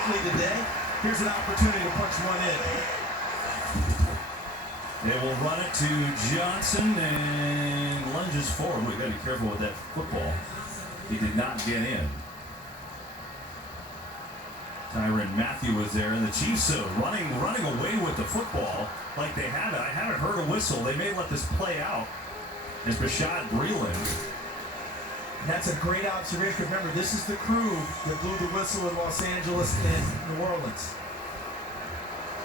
perfectly today. Here's an opportunity to punch one in. They will run it to Johnson and lunges forward. We've got to be careful with that football. He did not get in. Tyrann Mathieu was there, and the Chiefs running away with the football like they have it. I haven't heard a whistle. They may let this play out. It's Bashaund Breeland. That's a great observation. Remember, this is the crew that blew the whistle in Los Angeles and New Orleans.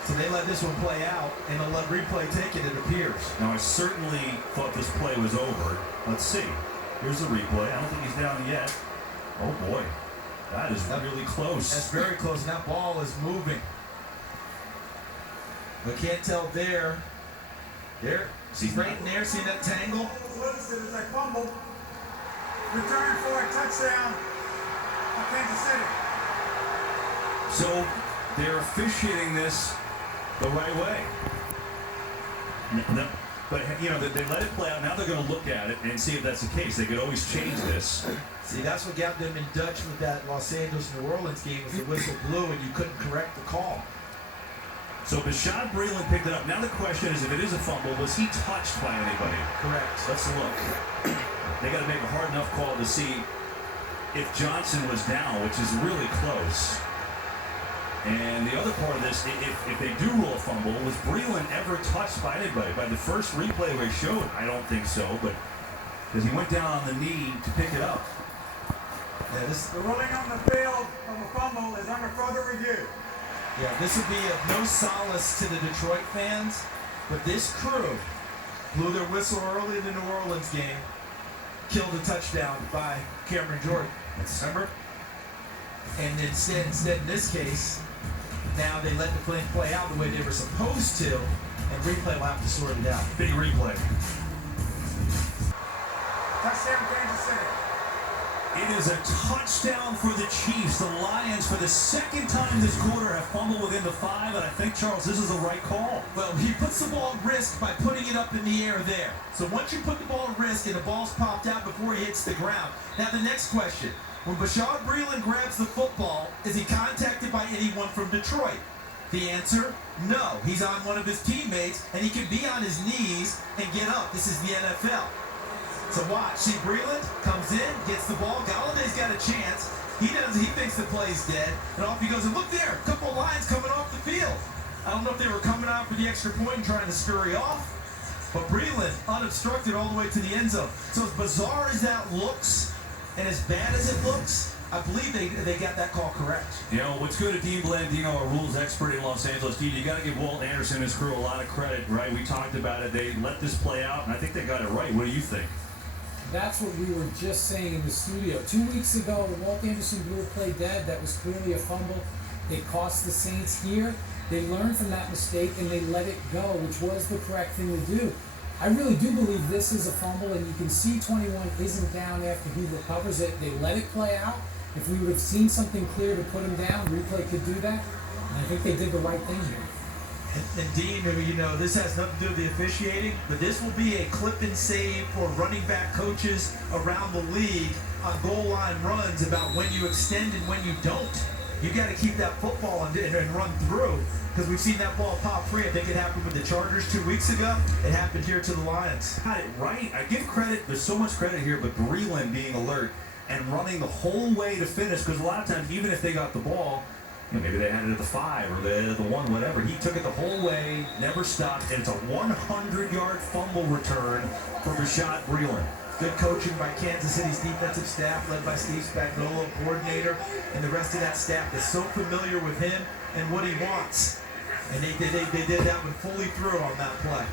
So they let this one play out, and they'll let replay take it appears. Now, I certainly thought this play was over. Let's see. Here's the replay. I don't think he's down yet. Oh, boy. That is really close. That's very close, and that ball is moving. We can't tell there. There. See right in there. See that tangle? It's a fumble. Return for a touchdown for Kansas City. So they're officiating this the right way. No, but, you know, they let it play out. Now they're going to look at it and see if that's the case. They could always change this. See, that's what got them in Dutch with that Los Angeles New Orleans game was the whistle blew and you couldn't correct the call. So Bashaund Breeland picked it up. Now the question is, if it is a fumble, was he touched by anybody? Correct. Let's look. They got to make a hard enough call to see if Johnson was down, which is really close. And the other part of this, if they do rule a fumble, was Breeland ever touched by anybody? By the first replay we showed, I don't think so, but because he went down on the knee to pick it up. Yeah, the ruling on the field of a fumble is under further review. Yeah, this would be of no solace to the Detroit fans, but this crew blew their whistle early in the New Orleans game, killed a touchdown by Cameron Jordan. Remember? And instead in this case, now they let the play out the way they were supposed to, and replay will have to sort it out. Big replay. Touchdown, Kansas City. It is a touchdown for the Chiefs. The Lions, for the second time this quarter, have fumbled within the 5, and I think, Charles, this is the right call. Well, he puts the ball at risk by putting it up in the air there. So once you put the ball at risk and the ball's popped out before he hits the ground. Now the next question, when Bashaund Breeland grabs the football, is he contacted by anyone from Detroit? The answer, no. He's on one of his teammates, and he can be on his knees and get up. This is the NFL. So watch, see Breeland comes in, gets the ball, Galladay's got a chance. He thinks the play's dead, and off he goes. And look there, a couple of Lions coming off the field. I don't know if they were coming out for the extra point and trying to scurry off, but Breeland unobstructed all the way to the end zone. So as bizarre as that looks, and as bad as it looks, I believe they got that call correct. You know, what's good at Dean Blandino, our rules expert in Los Angeles. Dean, you got to give Walt Anderson and his crew a lot of credit, right? We talked about it. They let this play out, and I think they got it right. What do you think? That's what we were just saying in the studio. 2 weeks ago, Walt Anderson blew a play dead. That was clearly a fumble. It cost the Saints here. They learned from that mistake and they let it go, which was the correct thing to do. I really do believe this is a fumble, and you can see 21 isn't down after he recovers it. They let it play out. If we would have seen something clear to put him down, replay could do that. And I think they did the right thing here. And Dean, you know, this has nothing to do with the officiating, but this will be a clip and save for running back coaches around the league on goal line runs about when you extend and when you don't. You got to keep that football and run through, because we've seen that ball pop free. I think it happened with the Chargers 2 weeks ago. It happened here to the Lions. Got it right. I give credit. There's so much credit here, but Breeland being alert and running the whole way to finish, because a lot of times, even if they got the ball, you know, maybe they had it at the 5 or the 1, whatever. He took it the whole way, never stopped, and it's a 100-yard fumble return for Bashaund Breeland. Good coaching by Kansas City's defensive staff, led by Steve Spagnuolo, coordinator, and the rest of that staff is so familiar with him and what he wants. And they did that one fully through on that play.